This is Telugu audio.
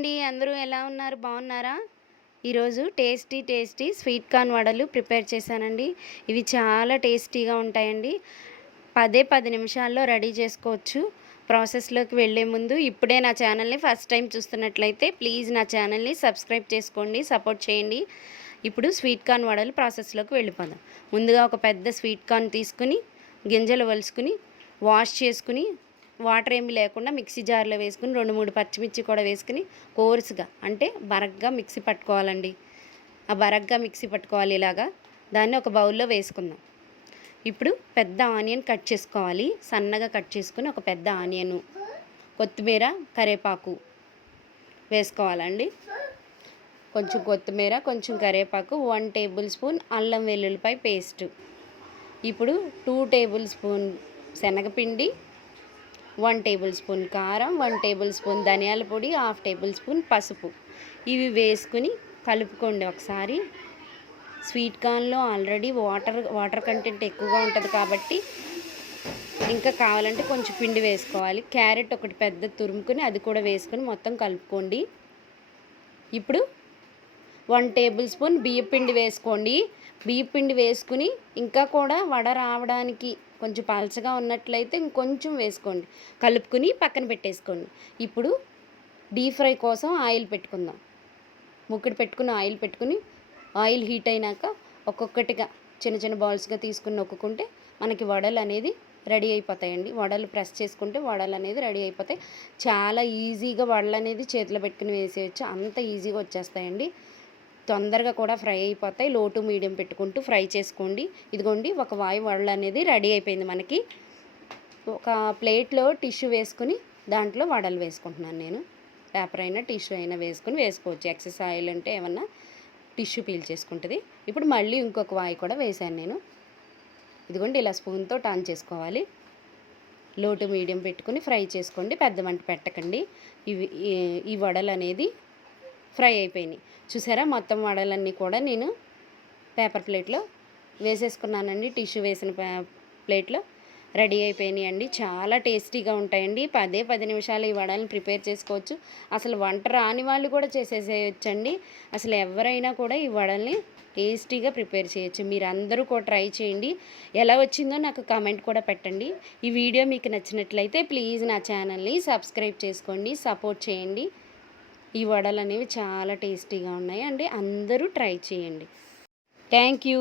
అండి. అందరూ ఎలా ఉన్నారు? బాగున్నారా? ఈరోజు టేస్టీ స్వీట్ కార్న్ వడలు ప్రిపేర్ చేశానండి. ఇవి చాలా టేస్టీగా ఉంటాయండి. 10 నిమిషాల్లో రెడీ చేసుకోవచ్చు. ప్రాసెస్‌లోకి వెళ్ళే ముందు ఇప్పుడే నా ఛానల్‌ని ఫస్ట్ టైం చూస్తున్నట్లయితే ప్లీజ్ నా ఛానల్‌ని సబ్స్క్రైబ్ చేసుకోండి, సపోర్ట్ చేయండి. ఇప్పుడు స్వీట్ కార్న్ వడలు ప్రాసెస్‌లోకి వెళ్ళిపోదాం. ముందుగా ఒక పెద్ద స్వీట్ కార్న్ తీసుకుని గింజలు వలుసుకుని వాష్ చేసుకుని వాటర్ ఏమి లేకుండా మిక్సీ జార్లో వేసుకుని 2-3 పచ్చిమిర్చి కూడా వేసుకుని కోర్సుగా అంటే బరగ్గా మిక్సీ పట్టుకోవాలండి. ఆ బరగ్గా మిక్సీ పట్టుకోవాలి ఇలాగా. దాన్ని ఒక బౌల్లో వేసుకుందాం. ఇప్పుడు పెద్ద ఆనియన్ కట్ చేసుకోవాలి. సన్నగా కట్ చేసుకుని ఒక పెద్ద ఆనియను, కొత్తిమీర, కరివేపాకు వేసుకోవాలండి. కొంచెం కొత్తిమీర, కొంచెం కరివేపాకు, 1 టేబుల్ స్పూన్ అల్లం వెల్లుల్లిపాయ పేస్టు. ఇప్పుడు 2 టేబుల్ స్పూన్ శనగపిండి, 1 టేబుల్ స్పూన్ కారం, 1 టేబుల్ స్పూన్ ధనియాల పొడి, 1/2 టేబుల్ స్పూన్ పసుపు. ఇవి వేసుకుని కలుపుకోండి ఒకసారి. స్వీట్ కార్న్లో ఆల్రెడీ వాటర్ కంటెంట్ ఎక్కువగా ఉంటుంది కాబట్టి ఇంకా కావాలంటే కొంచెం పిండి వేసుకోవాలి. క్యారెట్ ఒకటి పెద్ద తురుముకుని అది కూడా వేసుకుని మొత్తం కలుపుకోండి. ఇప్పుడు 1 టేబుల్ స్పూన్ బియ్యపిండి వేసుకోండి. బియ్యపిండి వేసుకుని ఇంకా కూడా వడ రావడానికి కొంచెం పలచగా ఉన్నట్లయితే ఇంకొంచెం వేసుకోండి. కలుపుకుని పక్కన పెట్టేసుకోండి. ఇప్పుడు డీప్ ఫ్రై కోసం ఆయిల్ పెట్టుకుందాం. ముక్కడు పెట్టుకుని ఆయిల్ పెట్టుకుని ఆయిల్ హీట్ అయినాక ఒక్కొక్కటిగా చిన్న చిన్న బాల్స్గా తీసుకుని నొక్కుంటే మనకి వడలు అనేది రెడీ అయిపోతాయండి. వడలు ప్రెస్ చేసుకుంటే వడలు అనేది రెడీ అయిపోతాయి. చాలా ఈజీగా వడలు అనేది చేతిలో పెట్టుకుని వేసేయచ్చు. అంత ఈజీగా వచ్చేస్తాయండి. తొందరగా కూడా ఫ్రై అయిపోతాయి. లో టు మీడియం పెట్టుకుంటూ ఫ్రై చేసుకోండి. ఇదిగోండి ఒక వాయి వడలు అనేది రెడీ అయిపోయింది మనకి. ఒక ప్లేట్లో టిష్యూ వేసుకుని దాంట్లో వడలు వేసుకుంటున్నాను నేను. పేపర్ అయినా టిష్యూ అయినా వేసుకుని వేసుకోవచ్చు. ఎక్సెస్ ఆయిల్ అంటే ఏమన్నా టిష్యూ పీల్ చేసుకుంటుంది. ఇప్పుడు మళ్ళీ ఇంకొక వాయి కూడా వేసాను నేను. ఇదిగోండి ఇలా స్పూన్తో టర్న్ చేసుకోవాలి. లో టు మీడియం పెట్టుకుని ఫ్రై చేసుకోండి. పెద్ద మంట పెట్టకండి. ఈ వడలు అనేది ఫ్రై అయిపోయినాయి. చూసారా, మొత్తం వడలన్నీ కూడా నేను పేపర్ ప్లేట్లో వేసేసుకున్నానండి. టిష్యూ వేసిన ప్లేట్లో రెడీ అయిపోయినాయి అండి. చాలా టేస్టీగా ఉంటాయండి. 10 నిమిషాలు ఈ వడల్ని ప్రిపేర్ చేసుకోవచ్చు. అసలు వంట రాని వాళ్ళు కూడా చేసేసేయచ్చండి. అసలు ఎవరైనా కూడా ఈ వడల్ని టేస్టీగా ప్రిపేర్ చేయొచ్చు. మీరు అందరూ కూడా ట్రై చేయండి. ఎలా వచ్చిందో నాకు కామెంట్ కూడా పెట్టండి. ఈ వీడియో మీకు నచ్చినట్లయితే ప్లీజ్ నా ఛానల్ని సబ్స్క్రైబ్ చేసుకోండి, సపోర్ట్ చేయండి. ఈ వడలు అనేవి చాలా టేస్టీగా ఉన్నాయి అండి. అందరూ ట్రై చేయండి. Thank you.